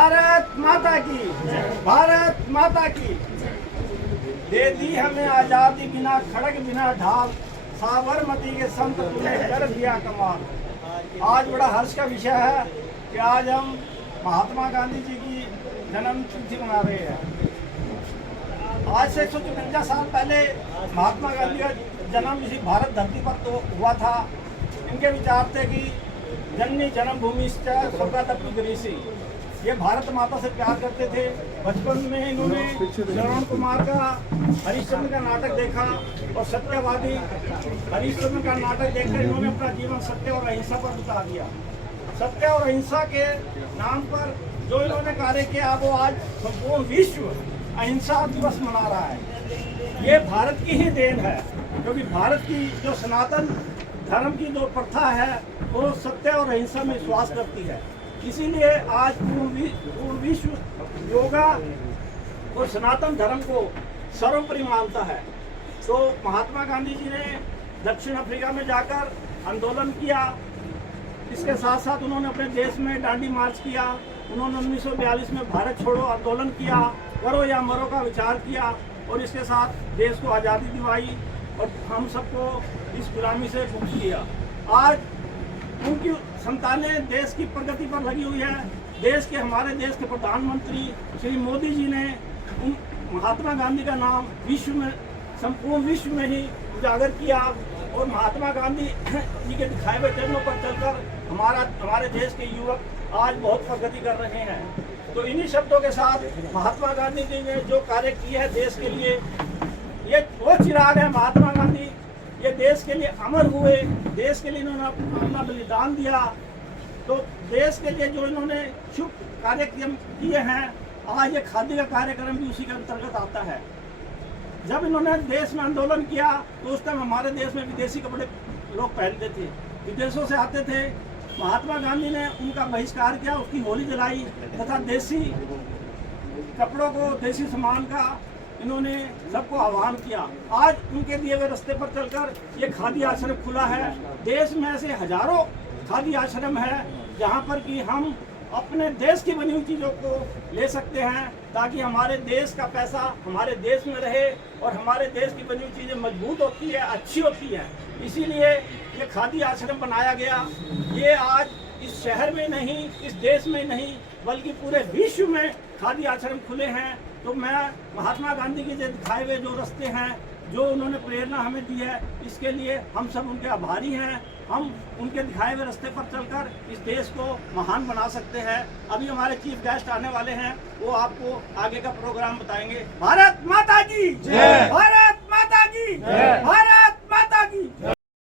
भारत माता की, भारत माता की। दे दी हमें आजादी बिना खड़ग बिना ढाल, साबरमती के संत तुझे कर दिया कमाल। आज बड़ा हर्ष का विषय है कि आज हम महात्मा गांधी जी की जन्म तिथि मना रहे हैं। आज से 153 साल पहले महात्मा गांधी का जन्म इसी भारत धरती पर तो हुआ था। इनके विचार थे कि जननी जन्मभूमि स्वर्गादपि गरीयसी। ये भारत माता से प्यार करते थे। बचपन में इन्होंने श्रवण कुमार का हरिश्चंद्र का नाटक देखा और सत्यवादी हरिश्चंद्र का नाटक देखकर इन्होंने अपना जीवन सत्य और अहिंसा पर बिता दिया। सत्य और अहिंसा के नाम पर जो इन्होंने कार्य किया वो आज संपूर्ण विश्व अहिंसा दिवस मना रहा है। ये भारत की ही देन है, क्योंकि भारत की जो सनातन धर्म की जो प्रथा है वो सत्य और अहिंसा में विश्वास करती है। इसीलिए आज पूर्ण विश्व योगा और सनातन धर्म को सर्वोपरि मानता है। तो महात्मा गांधी जी ने दक्षिण अफ्रीका में जाकर आंदोलन किया। इसके साथ साथ उन्होंने अपने देश में दांडी मार्च किया। उन्होंने 1942 में भारत छोड़ो आंदोलन किया, करो या मरो का विचार किया और इसके साथ देश को आज़ादी दिलवाई और हम सबको इस गुलामी से मुक्त किया। आज उनकी संतानें देश की प्रगति पर लगी हुई है। हमारे देश के प्रधानमंत्री श्री मोदी जी ने महात्मा गांधी का नाम विश्व में, संपूर्ण विश्व में ही उजागर किया और महात्मा गांधी जी के दिखाए हुए चरणों पर चलकर हमारे देश के युवक आज बहुत प्रगति कर रहे हैं। तो इन्हीं शब्दों के साथ महात्मा गांधी जी ने जो कार्य किए हैं देश के लिए, ये वो चिराग है। महात्मा गांधी ये देश के लिए अमर हुए, देश के लिए इन्होंने अपना बलिदान दिया। तो देश के लिए जो इन्होंने शुभ कार्यक्रम किए हैं, आज ये खादी का कार्यक्रम भी उसी के अंतर्गत आता है। जब इन्होंने देश में आंदोलन किया तो उस टाइम हमारे देश में विदेशी कपड़े लोग पहनते थे, विदेशों से आते थे। महात्मा गांधी ने उनका बहिष्कार किया, उसकी होली जलाई तथा देसी कपड़ों को, देसी सामान का इन्होंने सबको आह्वान किया। आज उनके दिए हुए रास्ते पर चलकर ये खादी आश्रम खुला है। देश में ऐसे हजारों खादी आश्रम है जहाँ पर कि हम अपने देश की बनी हुई चीज़ों को ले सकते हैं, ताकि हमारे देश का पैसा हमारे देश में रहे और हमारे देश की बनी हुई चीज़ें मजबूत होती है, अच्छी होती है। इसीलिए ये खादी आश्रम बनाया गया। ये आज इस शहर में नहीं, इस देश में नहीं, बल्कि पूरे विश्व में खादी आश्रम खुले हैं। तो मैं महात्मा गांधी के जो दिखाए हुए जो रास्ते हैं, जो उन्होंने प्रेरणा हमें दी है, इसके लिए हम सब उनके आभारी हैं। हम उनके दिखाए हुए रास्ते पर चलकर इस देश को महान बना सकते हैं। अभी हमारे चीफ गेस्ट आने वाले हैं, वो आपको आगे का प्रोग्राम बताएंगे। भारत माता की जय।